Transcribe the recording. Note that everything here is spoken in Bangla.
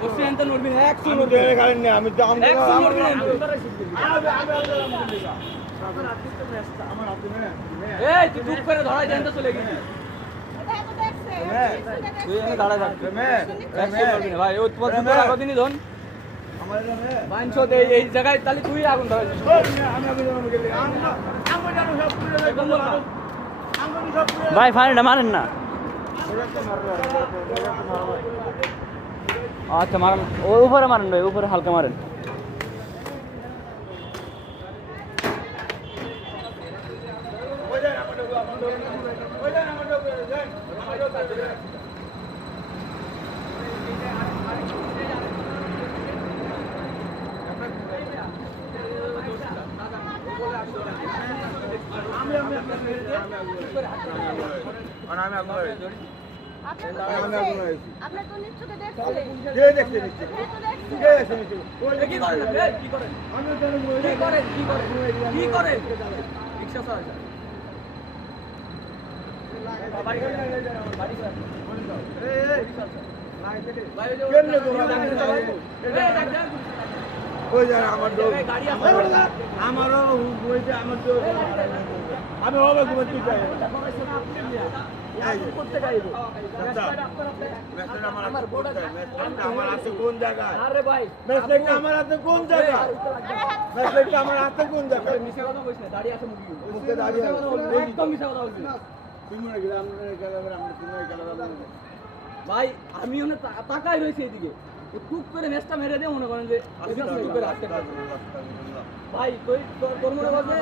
কোশ্চেন তো নড়বি না, একশো আমি নড়বি তো গাড়ি নেই, আমি তো আমি একশো নড়বি না। এই তুই চুপ করে ধরাই জানতে চলে গেলি। তুই এখানে দাঁড়ায় থাক। একশো নড়বি না ভাই, ও তোমার দুটো আগো দিনই ধন। পাঁচশো এই জায়গায় তাহলে তুই আগুন ধরাইছিস। ভাই ফাইনটা মারেন না। আচ্ছা মারেন, ও উপরে মারেন ভাই, উপরে হালকা মারেন। আপনার তো নিশ্চয়ই দেখছে। কি করেন? কি করেন? কি করেন? কি করেন? কি করেন? রিকশা চালায়। বাড়ি করে। বাড়ি করে। আমারও বইতে আমার তো আমি হবে ঘুমাতে চাই আমার হাতে কোন জায়গায় আরে ভাই মেসলেটটা আমার হাতে কোন জায়গায় মেসলেটটা আমার হাতে কোন জায়গায় মিশা কথা বলিস না, দাঁড়িয়ে আছে মুখে দাঁড়িয়ে আছে। একদম মিশা কথা বলবি না। তুই মনে গেলে আমরা গেলাম ভাই আমি ওখানে তাকাই রয়েছে এদিকে, ও টুক করে ম্যাচটা মেরে দিয়ে মনে করেন যে টুক করে আসতে পারবে। ভাই তোর মনে করছে